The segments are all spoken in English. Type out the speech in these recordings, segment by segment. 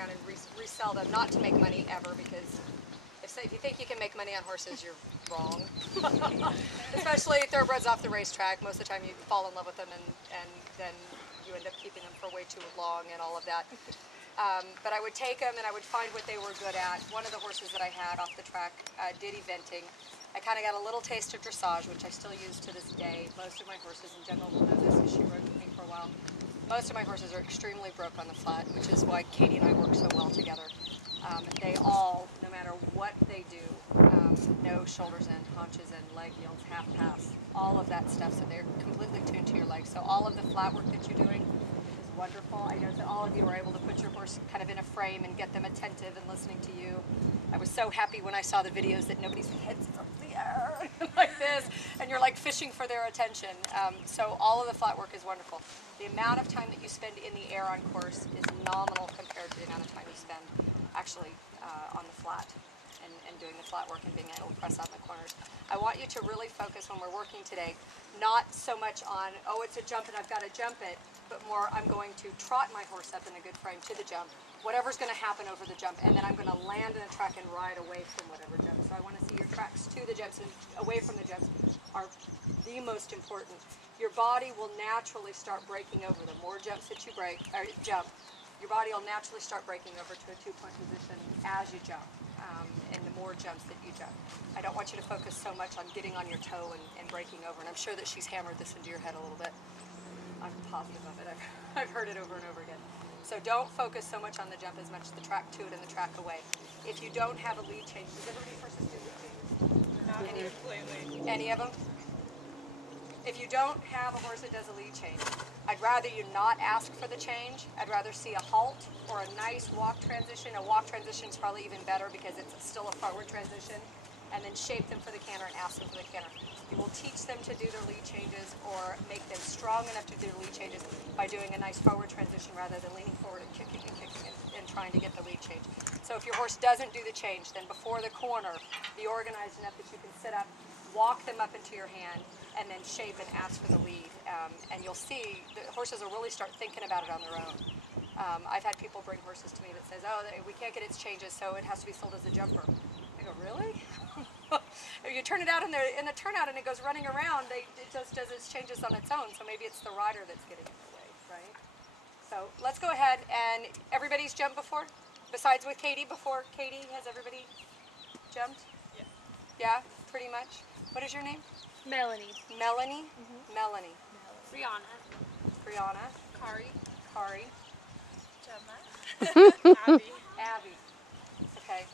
around and resell them, not to make money ever, because if you think you can make money on horses, you're wrong. Especially thoroughbreds off the racetrack. Most of the time you fall in love with them and then you end up keeping them for way too long and all of that. But I would take them and I would find what they were good at. One of the horses that I had off the track did eventing. I kind of got a little taste of dressage, which I still use to this day. Most of my horses in general will know this because she rode with me for a while. Most of my horses are extremely broke on the flat, which is why Katie and I work so well together. They all, no matter what they do, no shoulders in, haunches in, leg yields, half pass, all of that stuff, so they're completely tuned to your legs. So all of the flat work that you're doing is wonderful. I know that all of you are able to put your horse kind of in a frame and get them attentive and listening to you. I was so happy when I saw the videos that nobody's head's up the air like this, and you're like fishing for their attention. So all of the flat work is wonderful. The amount of time that you spend in the air on course is nominal compared to the amount of time you spend actually on the flat and doing the flat work and being able to press out in the corners. I want you to really focus when we're working today, not so much on, oh, it's a jump and I've got to jump it, but more I'm going to trot my horse up in a good frame to the jump, whatever's going to happen over the jump, and then I'm going to land in the track and ride away from whatever jump. So I want to see your tracks to the jumps and away from the jumps are the most important. Your body will naturally start breaking over. The more jumps that you jump, your body will naturally start breaking over to a two-point position as you jump, and the more jumps that you jump. I don't want you to focus so much on getting on your toe and breaking over, and I'm sure that she's hammered this into your head a little bit. I'm positive of it. I've heard it over and over again. So don't focus so much on the jump as much as the track to it and the track away. If you don't have a lead change, does everybody horses do lead changes? Not completely. Any of them? If you don't have a horse that does a lead change, I'd rather you not ask for the change. I'd rather see a halt or a nice walk transition. A walk transition is probably even better because it's still a forward transition. And then shape them for the canter and ask them for the canter. You will teach them to do their lead changes or make them strong enough to do the lead changes by doing a nice forward transition rather than leaning forward and kicking and trying to get the lead change. So if your horse doesn't do the change, then before the corner, be organized enough that you can sit up, walk them up into your hand, and then shape and ask for the lead. And you'll see the horses will really start thinking about it on their own. I've had people bring horses to me that says, oh, we can't get its changes, so it has to be sold as a jumper. I go, really? You turn it out in the turnout and it goes running around, it just does its changes on its own, so maybe it's the rider that's getting in the way, right? So let's go ahead, and everybody's jumped before? Besides with Katie, before Katie, has everybody jumped? Yeah. Yeah, pretty much. What is your name? Melanie. Melanie? Melanie. Brianna. Brianna. Kari. Kari. Gemma. Abby. Abby. Okay.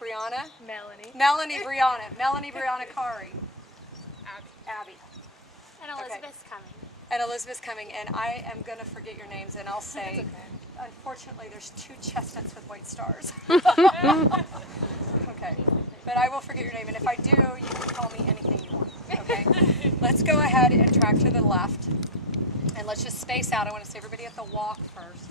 Brianna. Melanie. Melanie, Brianna. Melanie, Brianna, Kari. Abby. Abby. And Elizabeth's coming. And Elizabeth's coming, and I am going to forget your names, and I'll say, unfortunately, there's 2 chestnuts with white stars. Okay. But I will forget your name, and if I do, you can call me anything you want. Okay? Let's go ahead and track to the left, and let's just space out. I want to see everybody at the walk first.